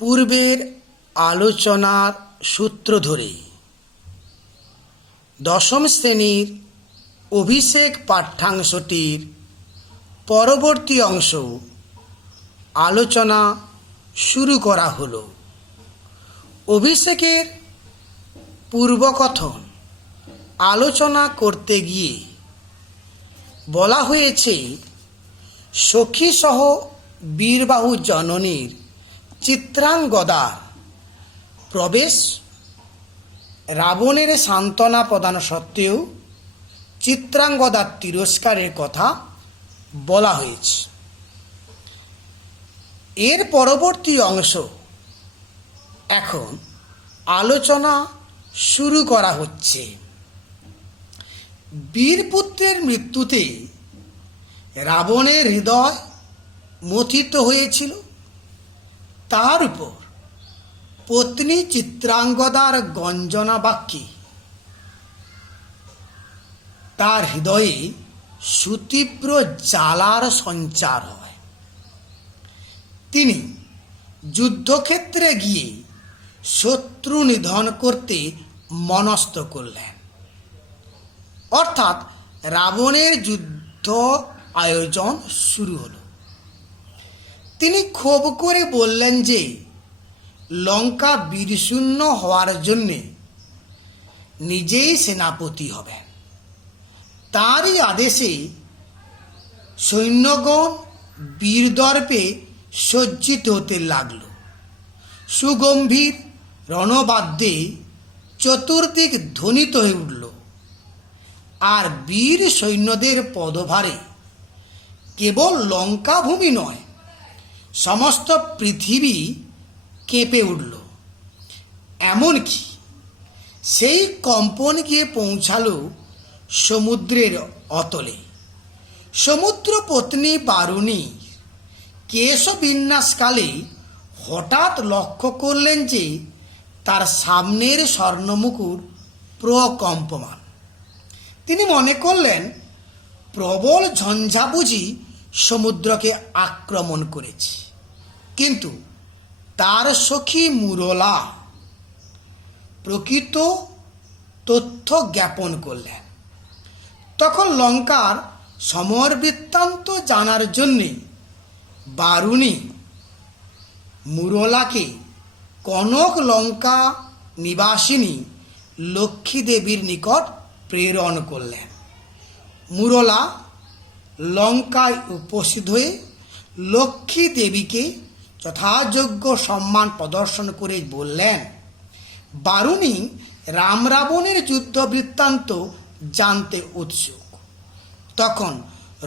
পূর্বের আলোচনার সূত্র ধরে দশম শ্রেণীর অভিষেক পাঠ্যাংশটির পরবর্তী অংশ আলোচনা শুরু করা হলো। অভিষেকের পূর্বকথন আলোচনা করতে গিয়ে বলা হয়েছে, সখীসহ বীরবাহু জননীর চিত্রাঙ্গদার প্রবেশ রাবণের সান্ত্বনা প্রদান সত্ত্বেও চিত্রাঙ্গদার তিরস্কারের কথা বলা হয়েছে। এর পরবর্তী অংশ এখন আলোচনা শুরু করা হচ্ছে। বীরপুত্রের মৃত্যুতে রাবণের হৃদয় মথিত হয়েছিল। তার উপর পত্নী চিত্রাঙ্গদার গঞ্জনা বাক্যে তার হৃদয়ে সুতীব্র জ্বালার সঞ্চার হয়। তিনি যুদ্ধক্ষেত্রে গিয়ে শত্রু নিধন করতে মনস্থ করলেন। অর্থাৎ রাবণের যুদ্ধ আয়োজন শুরু হল। তিনি ক্ষোভ করে বললেন যে লঙ্কা বীরশূন্য হওয়ার জন্যে নিজেই সেনাপতি হবেন। তারই আদেশে সৈন্যগণ বীরদর্পে সজ্জিত হতে লাগল। সুগম্ভীর রণবাদ্যে চতুর্দিক ধ্বনিত হয়ে উঠল, আর বীর সৈন্যদের পদভারে কেবল লঙ্কা ভূমি নয়, সমস্ত পৃথিবী কেঁপে উঠল। এমনকি সেই কম্পন গিয়ে পৌঁছালো সমুদ্রের অতলে। সমুদ্র পত্নী বারুণী কেশবিন্যাসকালে হঠাৎ লক্ষ্য করলেন যে তার সামনের স্বর্ণমুকুট প্রকম্পমান। তিনি মনে করলেন প্রবল ঝঞ্ঝা বুঝি সমুদ্রকে আক্রমণ করেছে। কিন্তু তার সখী মুরলা প্রকৃত তথ্য জ্ঞাপন করলেন। তখন লঙ্কার সমর বৃত্তান্ত জানার জন্যে বারুণী মুরলাকে কনক লঙ্কা নিবাসিনী লক্ষ্মী দেবীর নিকট প্রেরণ করলেন। মুরলা লঙ্কায় উপস্থিত হয়ে লক্ষ্মী দেবীকে যথাযোগ্য সম্মান প্রদর্শন করে বললেন, বারুণী রাম রাবণের যুদ্ধ বৃত্তান্ত জানতে উৎসুক। তখন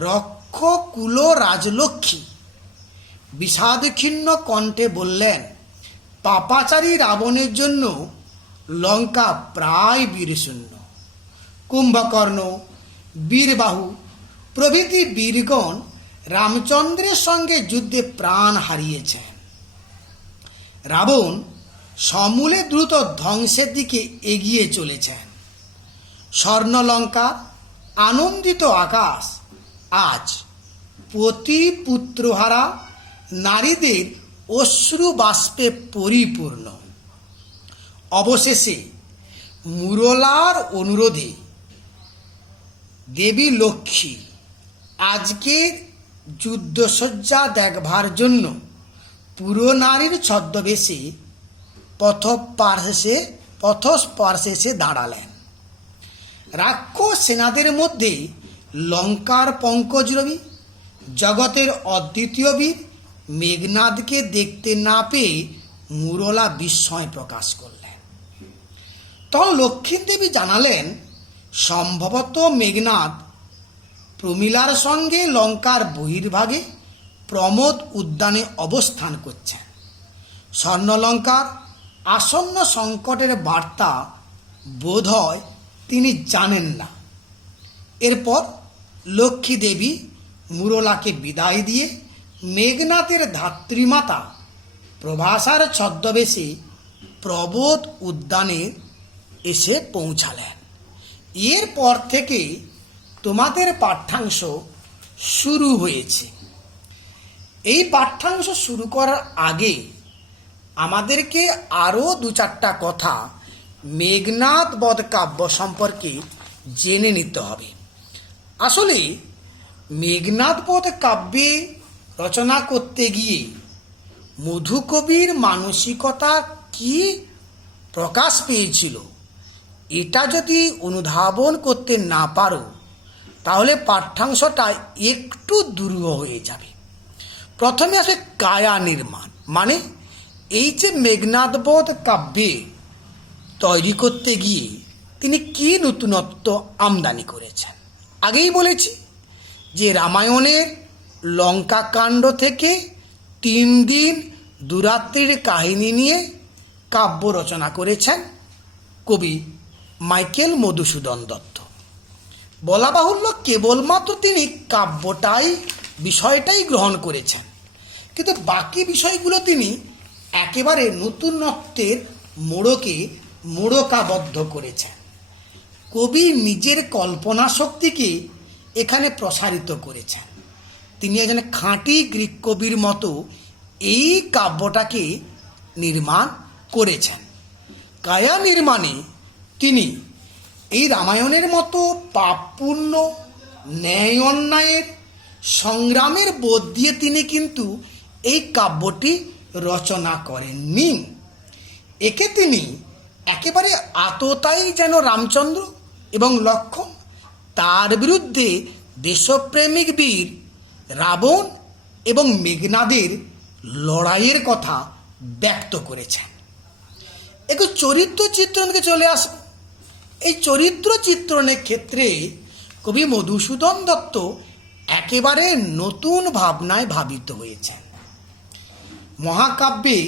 রক্ষকুল রাজলক্ষ্মী বিষাদক্ষীণ্ণ কণ্ঠে বললেন, পাপাচারী রাবণের জন্য লঙ্কা প্রায় বীরশূন্য। কুম্ভকর্ণ, বীরবাহু প্রভৃতি বীরগণ রামচন্দ্রের সঙ্গে যুদ্ধে প্রাণ হারিয়েছেন। রাবণ সমূলে দ্রুত ধ্বংসের দিকে এগিয়ে চলেছেন। স্বর্ণলঙ্কা আনন্দিত আকাশ আজ পতি পুত্রহারা নারীদের অশ্রু বাষ্পে পরিপূর্ণ। অবশেষে মুরলার অনুরোধে দেবী লক্ষ্মী আজকের যুদ্ধসজ্জা দেখবার জন্য পুরো নারীর ছদ্মবেশে পথস্পর্শে দাঁড়ালেন। রাক্ষস সেনাদের মধ্যে লঙ্কার পঙ্কজরবি জগতের অদ্বিতীয় বীর মেঘনাদকে দেখতে না পেয়ে মুরলা বিস্ময় প্রকাশ করলেন। তখন লক্ষ্মী দেবী জানালেন, সম্ভবত মেঘনাদ প্রমীলার সঙ্গে লঙ্কার বহির্ভাগে প্রমোদ উদ্যানে অবস্থান করছেন। স্বর্ণলঙ্কার আসন্ন সংকটের বার্তা বোধহয় তিনি জানেন না। এরপর লক্ষ্মী দেবী মুরলাকে বিদায় দিয়ে মেঘনাথের ধাত্রীমাতা প্রভাসার ছদ্মবেশে প্রবোধ উদ্যানে এসে পৌঁছালেন। এরপর থেকে তোমাদের পাঠ্যাংশ শুরু হয়েছে। এই পাঠ্যাংশ শুরু করার আগে আমাদেরকে আরও দু চারটা কথা মেঘনাদ বধ কাব্য সম্পর্কে জেনে নিতে হবে। আসলে মেঘনাদ বধ কাব্যে রচনা করতে গিয়ে মধুকবির মানসিকতা কি প্রকাশ পেয়েছিল, এটা যদি অনুধাবন করতে না পারো তাহলে পাঠ্যাংশটা একটু দুরূহ হয়ে যাবে। প্রথমে আসে কায়া নির্মাণ, মানে এই যে মেঘনাদ বধ কাব্যে তৈরি করতে গিয়ে তিনি কি নতুনত্ব আমদানি করেছেন। আগেই বলেছি যে রামায়ণের লঙ্কাকাণ্ড থেকে 3 দিন দুরাত্রির কাহিনী নিয়ে কাব্য রচনা করেছেন কবি মাইকেল মধুসূদন দত্ত। বলা বাহুল্য কেবলমাত্র তিনি বিষয়টাই গ্রহণ করেছেন, কিন্তু বাকি বিষয়গুলো তিনি একেবারে নতুনত্বের মোড়কাবদ্ধ করেছেন। কবি নিজের কল্পনা শক্তিকে এখানে প্রসারিত করেছেন। তিনি একজন খাঁটি গ্রিক কবির মতো এই কাব্যটাকে নির্মাণ করেছেন। কায়া নির্মাণে তিনি এই রামায়ণের মতো পাপপূর্ণ ন্যায় অন্যায়ের সংগ্রামের বোধ দিয়ে তিনি কিন্তু এই কাব্যটি রচনা করেননি। একে তিনি একেবারে আততায়ী যেন রামচন্দ্র এবং লক্ষ্মণ, তার বিরুদ্ধে দেশপ্রেমিক বীর রাবণ এবং মেঘনাদের লড়াইয়ের কথা ব্যক্ত করেছেন। একটু চরিত্র চিত্রণকে চলে আসবে। এই চরিত্র চিত্রণের ক্ষেত্রে কবি মধুসূদন দত্ত একেবারে নতুন ভাবনায় ভাবিত হয়েছেন। মহাকাব্যে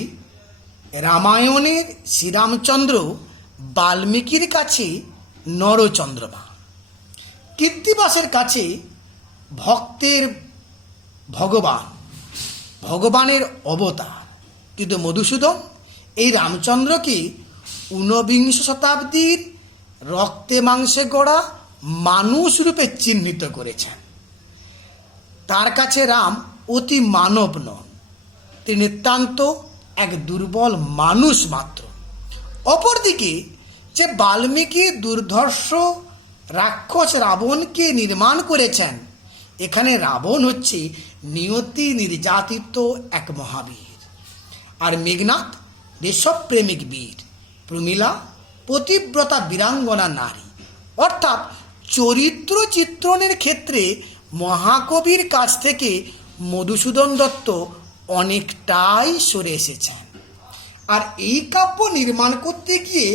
রামায়ণের শ্রীরামচন্দ্র বাল্মীকির কাছে নরচন্দ্রমা, কৃত্তিবাসের কাছে ভক্তের ভগবানের অবতার, কিন্তু মধুসূদন এই রামচন্দ্রকে 19 শতাব্দীর রক্তে মাংসে গড়া মানুষ রূপে চিহ্নিত করেছেন। তার কাছে রাম অতি মানব নন, তিনি নিতান্ত এক দুর্বল মানুষ মাত্র। অপরদিকে যে বাল্মীকি দুর্ধর্ষ রাক্ষস রাবণকে নির্মাণ করেছেন, এখানে রাবণ হচ্ছে নিয়তি নির্যাতিত এক মহাবীর, আর মেঘনাদ দেশপ্রেমিক বীর, প্রমীলা পতিব্রতা বীরাঙ্গনা নারী। অর্থাৎ চরিত্র চিত্রণের ক্ষেত্রে মহাকবির কাছ থেকে মধুসূদন দত্ত অনেকটাই সরে এসেছেন। আর এই কাব্য নির্মাণ করতে গিয়ে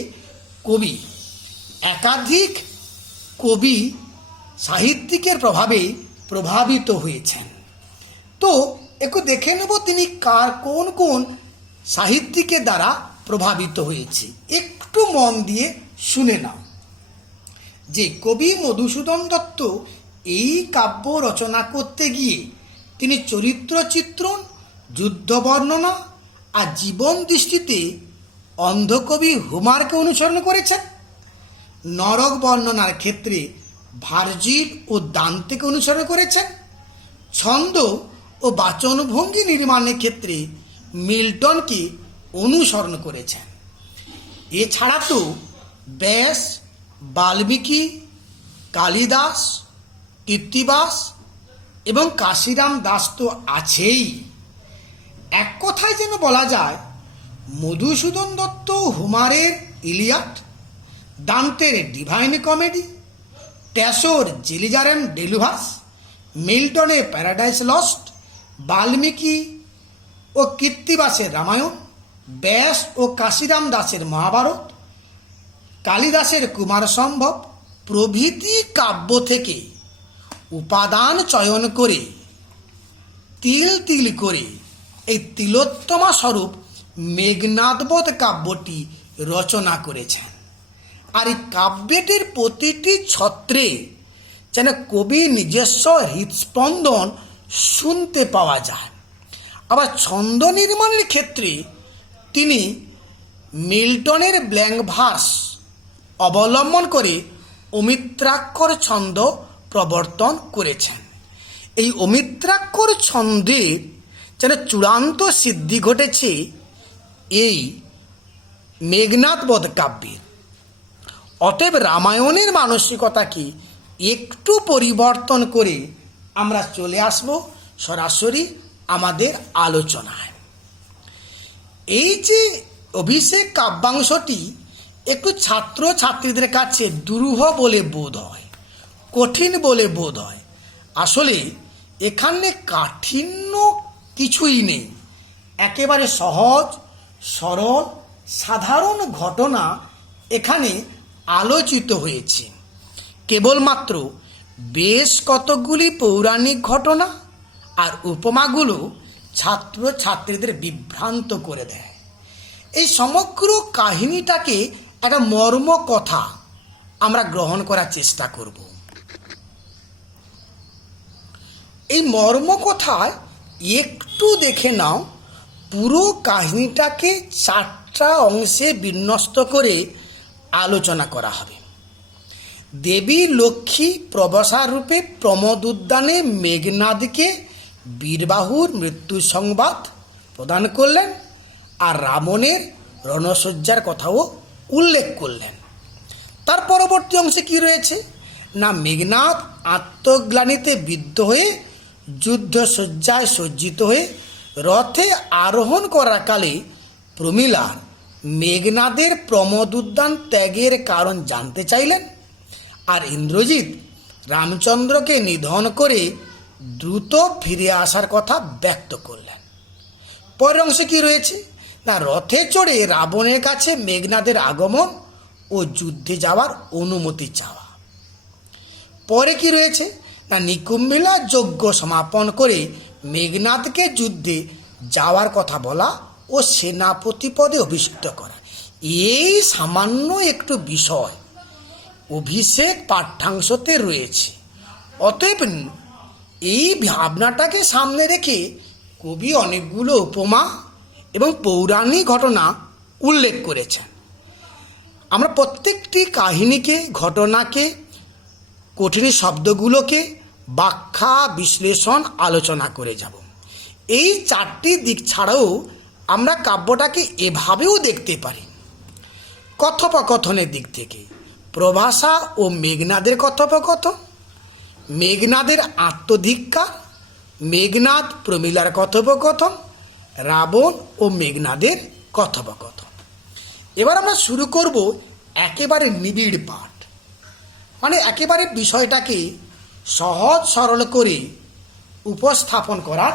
কবি একাধিক কবি সাহিত্যিকের প্রভাবে প্রভাবিত হয়েছেন। তো একটু দেখে নেব তিনি কোন কোন সাহিত্যিকের দ্বারা প্রভাবিত হয়েছে। একটু মন দিয়ে শুনে নাও যে কবি মধুসূদন দত্ত এই কাব্য রচনা করতে গিয়ে তিনি চরিত্র চিত্রণ, যুদ্ধ বর্ণনা আর জীবন দৃষ্টিতে অন্ধকবি হোমারকে অনুসরণ করেছেন। নরক বর্ণনার ক্ষেত্রে ভার্জিল ও দান্তেকে অনুসরণ করেছেন। ছন্দ ও বাচনভঙ্গি নির্মাণের ক্ষেত্রে মিল্টনকে অনুসরণ করেছেন। এছাড়া তো ব্যাস, বাল্মীকি, কালিদাস, কৃত্তিবাস এবং কাশিরাম দাস তো আছেই। এক কথায় যেন বলা যায় মধুসূদন দত্ত হোমারের ইলিয়াড, দান্তের ডিভাইন কমেডি, ট্যাসোর জেলিজার অ্যান্ড ডেলুভাস, মিল্টনের প্যারাডাইস লস্ট, বাল্মীকি ও কৃত্তিবাসের রামায়ণ, ব্যাস ও কাশিরাম দাসের মহাভারত, কালিদাসের কুমার সম্ভব প্রভৃতি কাব্য থেকে উপাদান চয়ন করে তিল তিল করে এই তিলোত্তমা স্বরূপ মেঘনাদবধ কাব্যটি রচনা করেছেন। আর এই কাব্যটির প্রতিটি ছত্রে যেন কবির নিজস্ব হৃৎস্পন্দন শুনতে পাওয়া যায়। আবার ছন্দ নির্মাণের ক্ষেত্রে তিনি মিল্টনের ব্ল্যাঙ্ক ভার্স অবলম্বন করে অমিত্রাক্ষর ছন্দ প্রবর্তন করেছেন। এই অমিত্রাক্ষর ছন্দের যেন চূড়ান্ত সিদ্ধি ঘটেছে এই মেঘনাদ বধ কাব্যের। অতএব রামায়ণের মানসিকতাকে একটু পরিবর্তন করে আমরা চলে আসব সরাসরি আমাদের আলোচনায়। এই যে অভিষেক কাব্যাংশটি একটু ছাত্র ছাত্রীদের কাছে দুরূহ বলে বোধ হয়, কঠিন বলে বোধ হয়। আসলে এখানে কাঠিন্য কিছুই নেই, একেবারে সহজ সরল সাধারণ ঘটনা এখানে আলোচিত হয়েছে। কেবলমাত্র বেশ কতকগুলি পৌরাণিক ঘটনা আর উপমাগুলো ছাত্র ছাত্রীদের বিভ্রান্ত করে দেয়। এই সমগ্র কাহিনীটাকে একটা মর্ম কথা আমরা গ্রহণ করার চেষ্টা করব। এই মর্ম কথায় একটু দেখে নাও, পুরো কাহিনীটাকে 4টা অংশে বিন্যস্ত করে আলোচনা করা হবে। দেবী লক্ষ্মী প্রবেশার রূপে প্রমোদ উদ্যানে মেঘনাদকে বীরবাহুর মৃত্যু সংবাদ প্রদান করলেন, আর রাবণের রণসজ্জার কথাও উল্লেখ করলেন। তার পরবর্তী অংশে কি রয়েছে না, মেঘনাদ আত্মগ্লানিতে বিদ্ধ হয়ে যুদ্ধসজ্জায় সজ্জিত হয়ে রথে আরোহণ করাকালে প্রমীলার মেঘনাদের প্রমোদ উদ্যান ত্যাগের কারণ জানতে চাইলেন, আর ইন্দ্রজিৎ রামচন্দ্রকে নিধন করে দ্রুত ফিরে আসার কথা ব্যক্ত করলেন। পরের অংশে কি রয়েছে না, রথে চড়ে রাবণের কাছে মেঘনাদের আগমন ও যুদ্ধে যাওয়ার অনুমতি চাওয়া। পরে কি রয়েছে না, নিকুম্ভিলা যজ্ঞ সমাপন করে মেঘনাদকে যুদ্ধে যাওয়ার কথা বলা ও সেনাপতি পদে অভিষিক্ত করা। এই সামান্য একটু বিষয় অভিষেক পাঠ্যাংশতে রয়েছে। অতএব এই ভাবনাটাকে সামনে রেখে কবি অনেকগুলো উপমা এবং পৌরাণিক ঘটনা উল্লেখ করেছেন। আমরা প্রত্যেকটি কাহিনীকে, ঘটনাকে, কঠিন শব্দগুলোকে ব্যাখ্যা বিশ্লেষণ আলোচনা করে যাব। এই 4টি দিক ছাড়াও আমরা কাব্যটাকে এভাবেও দেখতে পারি। কথোপকথনের দিক থেকে প্রভাষা ও মেঘনাদের কথোপকথন, মেঘনাদের আত্মধিক্কার, মেঘনাদ প্রমীলার কথোপকথন, রাবণ ও মেঘনাদের কথোপকথন। এবার আমরা শুরু করব একেবারে নিবিড় পাঠ, মানে একেবারে বিষয়টাকে সহজ সরল করে উপস্থাপন করার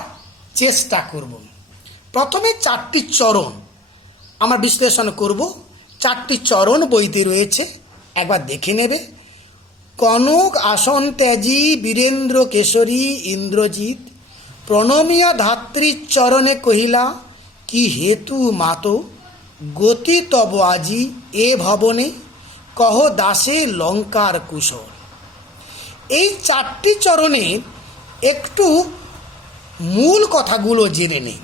চেষ্টা করব। প্রথমে 4টি চরণ আমরা বিশ্লেষণ করব। 4টি চরণ বইতে রয়েছে, একবার দেখে নেবে। কনক আসন ত্যাজি বীরেন্দ্র কেশরী ইন্দ্রজিৎ প্রণমিয়া ধাত্রীর চরণে কহিলা, কি হেতু মাতো গতি তব আজি এ ভবনে, কহ দাসে লঙ্কার কুশল। এই 4টি চরণের একটু মূল কথাগুলো জেনে নেই।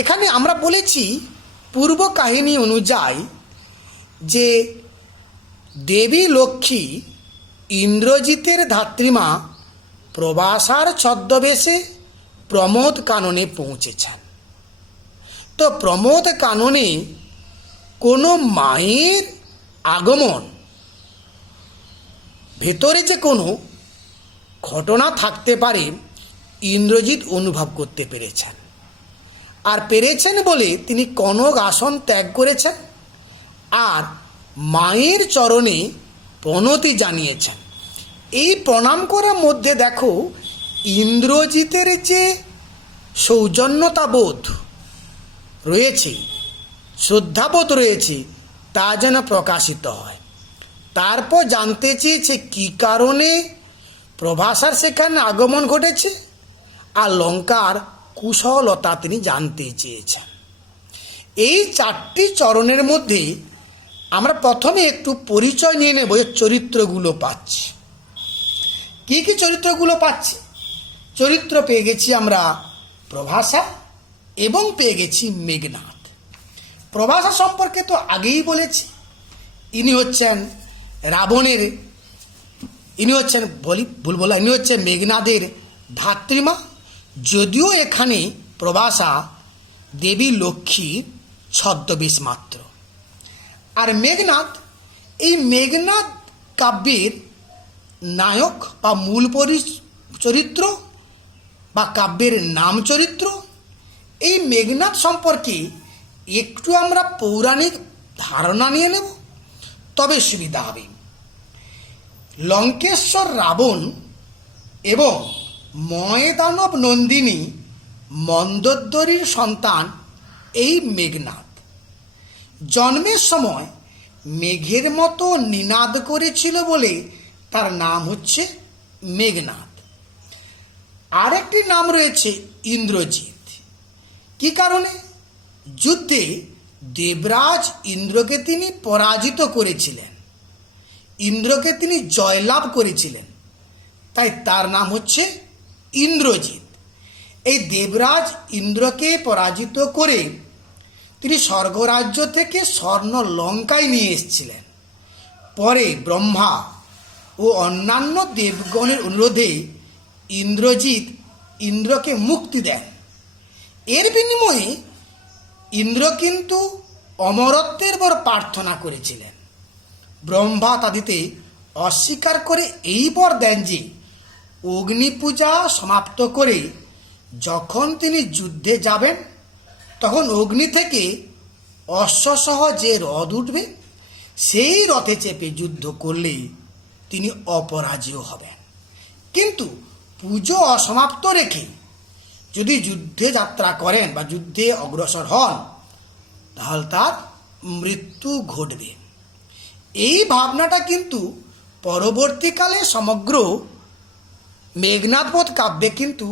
এখানে আমরা বলেছি পূর্ব কাহিনী অনুযায়ী যে দেবী লক্ষ্মী ইন্দ্রজিতের ধাত্রীমা প্রবাসার ছদ্মবেশে প্রমোদ কাননে পৌঁছেছেন। তো প্রমোদ কাননে কোনো মায়ের আগমন, ভেতরে যে কোনো ঘটনা থাকতে পারে ইন্দ্রজিৎ অনুভব করতে পেরেছেন, আর পেরেছেন বলে তিনি কনক আসন ত্যাগ করেছেন আর মায়ের চরণে প্রণতি জানিয়েছেন। এই প্রণাম করার মধ্যে দেখো ইন্দ্রজিতের যে সৌজন্যতাবোধ রয়েছে, শ্রদ্ধাবোধ রয়েছে, তা যেন প্রকাশিত হয়। তারপর জানতে চেয়েছে কী কারণে প্রভাসার সেখানে আগমন ঘটেছে, আর লঙ্কার কুশলতা তিনি জানতে চেয়েছেন। এই 4টি চরণের মধ্যে আমরা প্রথমে একটু পরিচয় নিয়ে নেব, চরিত্রগুলো পাচ্ছি। কী কী চরিত্রগুলো পাচ্ছি? চরিত্র পেয়ে গেছি আমরা প্রভাসা এবং পেয়ে গেছি মেঘনাদ। প্রভাসা সম্পর্কে তো আগেই বলেছি, ইনি হচ্ছেন রাবণের, ইনি হচ্ছেন ইনি হচ্ছেন মেঘনাদের ধাত্রীমা। যদিও এখানে প্রভাসা দেবী লক্ষ্মীর ছদ্মবেশ মাত্র। আর মেঘনাদ, এই মেঘনাদ কাব্যের নায়ক বা মূল চরিত্র বা কাব্যের নাম চরিত্র। এই মেঘনাদ সম্পর্কে একটু আমরা পৌরাণিক ধারণা নিয়ে নেব, তবে সুবিধা হবে। লঙ্কেশ্বর রাবণ এবং ময়দানব নন্দিনী মন্দোদরীর সন্তান এই মেঘনাদ। জন্মের সময় মেঘের মতো নিনাদ করেছিল বলে তার নাম হচ্ছে মেঘনাদ। আরেকটি নাম রয়েছে ইন্দ্রজিৎ। কি কারণে? যুদ্ধে দেবরাজ ইন্দ্রকে তিনি পরাজিত করেছিলেন, ইন্দ্রকে তিনি জয়লাভ করেছিলেন, তাই তার নাম হচ্ছে ইন্দ্রজিৎ। এই দেবরাজ ইন্দ্রকে পরাজিত করে তিনি স্বর্গরাজ্য থেকে স্বর্ণ লঙ্কায় নিয়ে এসেছিলেন। পরে ব্রহ্মা ও অন্যান্য দেবগণের অনুরোধে ইন্দ্রজিৎ ইন্দ্রকে মুক্তি দেন। এর বিনিময়ে ইন্দ্র কিন্তু অমরত্বের বর প্রার্থনা করেছিলেন। ব্রহ্মা তা দিতে অস্বীকার করে এই বর দেন যে অগ্নি পূজা সমাপ্ত করে যখন তিনি যুদ্ধে যাবেন তখন অগ্নি থেকে অশ্বসহ যে রথ উঠবে সেই রথে চেপে যুদ্ধ করলে তিনি অপরাজেয় হবেন। কিন্তু পুজো অসমাপ্ত রেখে যদি যুদ্ধে যাত্রা করেন বা যুদ্ধে অগ্রসর হন তাহলে তার মৃত্যু ঘটবে। এই ভাবনাটা কিন্তু পরবর্তীকালে সমগ্র মেঘনাদবধ কাব্যে কিন্তু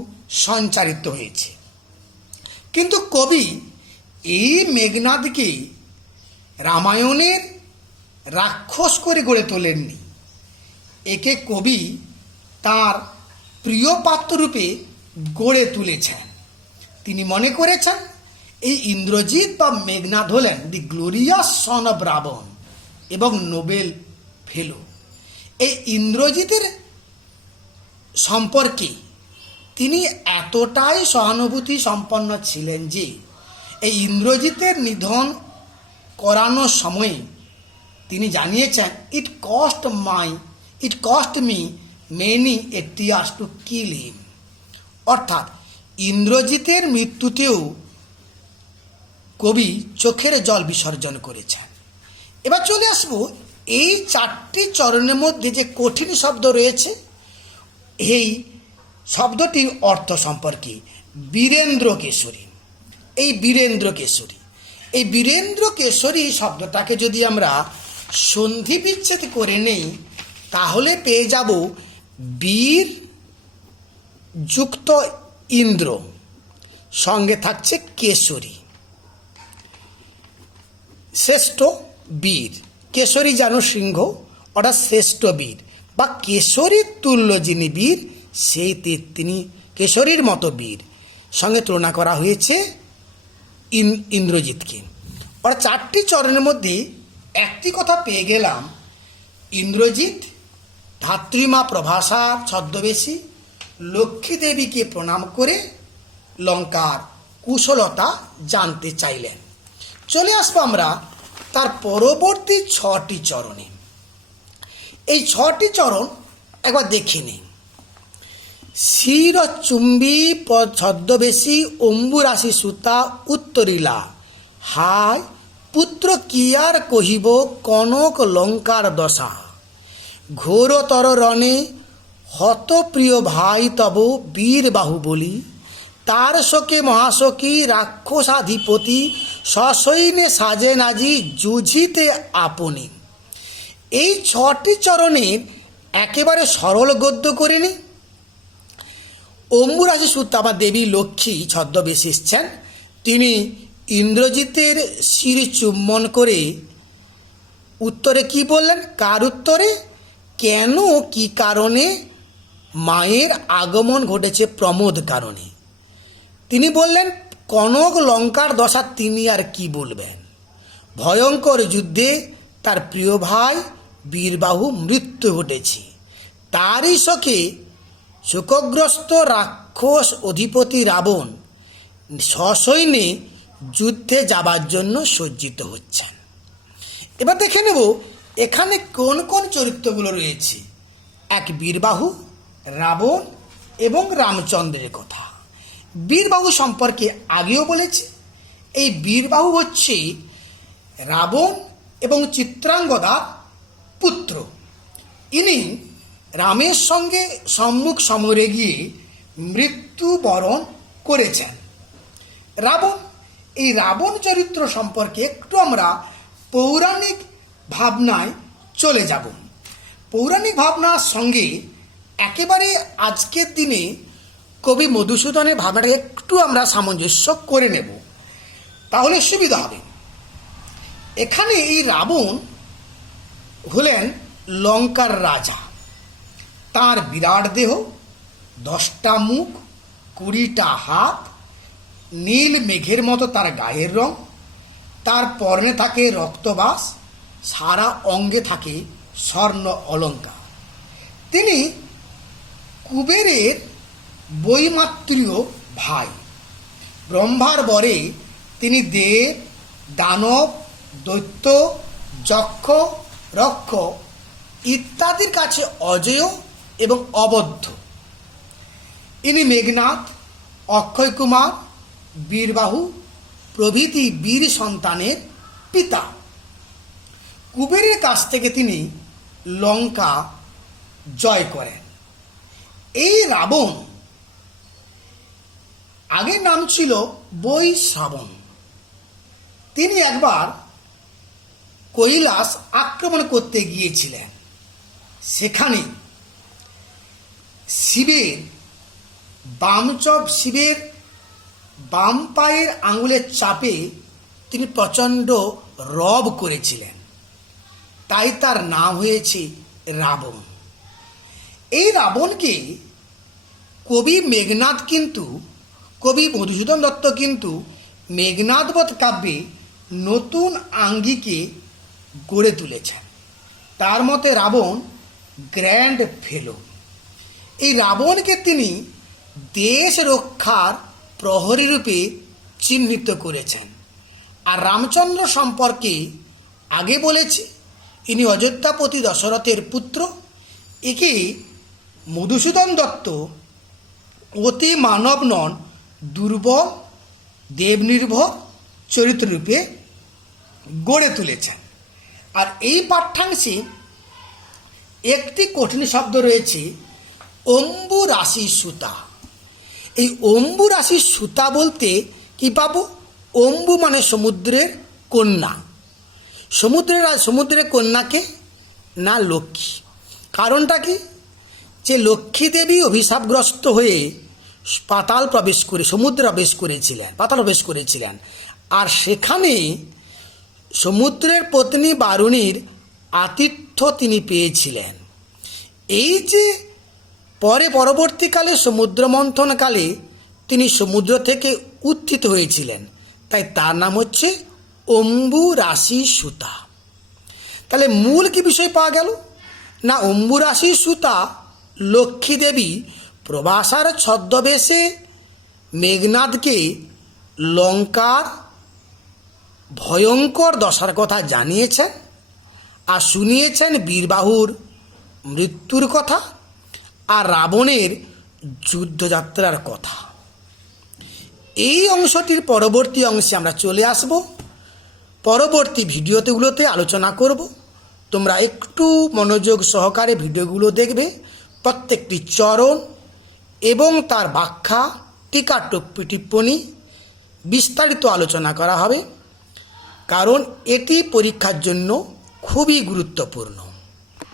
সঞ্চারিত হয়েছে। কিন্তু কবি এই মেঘনাদকে রামায়ণের রাক্ষস করে গড়ে তোলেননি। একে কবি তার প্রিয় পাত্ররূপে গড়ে তুলেছেন। তিনি মনে করেছেন এই ইন্দ্রজিৎ বা মেঘনাদ হলেন দি গ্লোরিয়াস সন অব রাবণ এবং নোবেল ফেলো। এই ইন্দ্রজিতের সম্পর্কে তিনি এতটাই সহানুভূতি সম্পন্ন ছিলেন যে এই ইন্দ্রজিতের নিধন করানোর সময় তিনি জানিয়েছেন, it cost me many a tears to kill him. অর্থাৎ ইন্দ্রজিতের মৃত্যুতেও কবি চোখের জল বিসর্জন করেছেন। এবার চলে আসবো এই 4টি চরণের মধ্যে যে কঠিন শব্দ রয়েছে এই শব্দটির অর্থ সম্পর্কে। বীরেন্দ্র কেশরী, এই বীরেন্দ্র কেশরী, এই বীরেন্দ্র কেশরী শব্দটাকে যদি আমরা সন্ধি বিচ্ছেদ করে নেই তাহলে পেয়ে যাব বীর যুক্ত ইন্দ্র, সঙ্গে থাকছে কেশরী, শ্রেষ্ঠ বীর। কেশরী যেন সিংহ, অর্থাৎ শ্রেষ্ঠ বীর বা কেশরীর তুল্য যিনি বীর সেই তিনি কেশরীর মতো বীর। সঙ্গে তুলনা করা হয়েছে ইন্দ্রজিৎকে। অর্থাৎ 4টি চরণের মধ্যে একটি কথা পেয়ে গেলাম, ইন্দ্রজিৎ ধাত্রীমা প্রভাসার ছদ্মবেশী লক্ষ্মী দেবীকে প্রণাম করে লঙ্কার কুশলতা জানতে চাইলেন। চলে আসবো আমরা তার পরবর্তী 6টি চরণে। এই 6টি চরণ একবার দেখে নিই। শির চুম্বী ছদ্মবেশী অম্বুরাশি সুতা উত্তরিলা, হায় পুত্র কি আর কহিব কনক লঙ্কার দশা, ঘোরতর রণে হত প্রিয় ভাই তব বীর বাহুবলী, তার শোকে মহাশোকী রাক্ষসাধিপতি সসৈন্যে সাজে নাজি যুঝিতে আপনি। এই 6টি চরণের একেবারে সরল গদ্য করে নি। অম্বুরাশি সুতা বা দেবী লক্ষ্মী ছদ্মবেশে এসছেন। তিনি ইন্দ্রজিতের শির চুম্বন করে উত্তরে কি বললেন? কার উত্তরে? কেন, কি কারণে মায়ের আগমন ঘটেছে? প্রমোদ কারণে। তিনি বললেন কনক লঙ্কার দশা তিনি আর কি বলবেন। ভয়ঙ্কর যুদ্ধে তার প্রিয় ভাই বীরবাহু মৃত্যু ঘটেছে। তারই শোকে শোকগ্রস্ত রাক্ষস অধিপতি রাবণ সসৈন্যে যুদ্ধে যাবার জন্য সজ্জিত হচ্ছেন। এবার দেখে নেব এখানে কোন কোন চরিত্রগুলো রয়েছে। এক বীরবাহু, রাবণ এবং রামচন্দ্রের কথা। বীরবাহু সম্পর্কে আগেও বলেছি। এই বীরবাহু হচ্ছে রাবণ এবং চিত্রাঙ্গদার পুত্র। ইনি রামের সঙ্গে সম্মুখ সমরে গিয়ে মৃত্যুবরণ করেছেন। রাবণ, এই রাবণ চরিত্র সম্পর্কে একটু আমরা পৌরাণিক ভাবনায় চলে যাব। পৌরাণিক ভাবনার সঙ্গে একেবারে আজকের দিনে কবি মধুসূদনের ভাবনাটা একটু আমরা সামঞ্জস্য করে নেব, তাহলে সুবিধা হবে। এখানে এই রাবণ হলেন লঙ্কার রাজা। তার বিরাট দেহ, 10টা মুখ, 20টা হাত, নীল মেঘের মতো তার গায়ের রং, তার পরনে থাকে রক্তবাস, সারা অঙ্গে থাকে স্বর্ণ অলঙ্কার। তিনি কুবেরের বৈমাতৃয় ভাই। ব্রহ্মার বরে তিনি দেব, দানব, দৈত্য, যক্ষ, রক্ষ ইত্যাদির কাছে অজেয় এবং অবদ্ধ। ইনি মেঘনাদ, অক্ষয় কুমার, বীরবাহু প্রভৃতি বীর সন্তানের পিতা। কুবেরের কাছ থেকে তিনি লঙ্কা জয় করেন। এই রাবণ আগের নাম ছিল বৈশ্রাবণ। তিনি একবার কৈলাস আক্রমণ করতে গিয়েছিলেন। সেখানে শিবের বাম পায়ের আঙুলের চাপে তিনি প্রচণ্ড রব করেছিলেন, তাই তার নাম হয়েছে রাবণ। এই রাবণকে কবি মধুসূদন দত্ত কিন্তু মেঘনাদবধ কাব্যে নতুন আঙ্গিকে গড়ে তুলেছেন। তার মতে রাবণ গ্র্যান্ড ফেলো। এই রাবণকে তিনি দেশ রক্ষার প্রহরী রূপে চিহ্নিত করেছেন। আর রামচন্দ্র সম্পর্কে আগে বলেছি, ইনি অযোধ্যাপতি দশরথের পুত্র। একে মধুসূদন দত্ত অতি মানব নন, দুর্বল দেবনির্ভর চরিত্ররূপে গড়ে তুলেছেন। আর এই পাঠ্যাংশে একটি কঠিন শব্দ রয়েছে, অম্বু রাশি সুতা। এই অম্বু রাশি সুতা বলতে কি পাবো? অম্বু মানে সমুদ্রের কন্যা। সমুদ্রের কন্যাকে না লক্ষ্মী। কারণটা কি? যে লক্ষ্মী দেবী অভিশাপগ্রস্ত হয়ে পাতাল প্রবেশ করেছিলেন। আর সেখানে সমুদ্রের পত্নী বারুণীর আতিথ্য তিনি পেয়েছিলেন। এই যে পরবর্তীকালে সমুদ্র মন্থনকালে তিনি সমুদ্র থেকে উত্থিত হয়েছিলেন, তাই তার নাম হচ্ছে অম্বু রাশি সুতা। তাহলে মূল কি বিষয় পাওয়া গেল না, অম্বু রাশি সুতা লক্ষ্মী দেবী প্রবাসার ছদ্মবেশে মেঘনাদকে লঙ্কার ভয়ঙ্কর দশার কথা জানিয়েছেন আর শুনিয়েছেন বীরবাহুর মৃত্যুর কথা আর রাবণের যুদ্ধযাত্রার কথা। এই অংশটির পরবর্তী অংশে আমরা চলে আসব। পরবর্তী ভিডিওতেগুলোতে আলোচনা করব। তোমরা একটু মনোযোগ সহকারে ভিডিওগুলো দেখবে। প্রত্যেকটি চরণ এবং তার ব্যাখ্যা, টিকা টিপ্পণী বিস্তারিত আলোচনা করা হবে, কারণ এটি পরীক্ষার জন্য খুবই গুরুত্বপূর্ণ।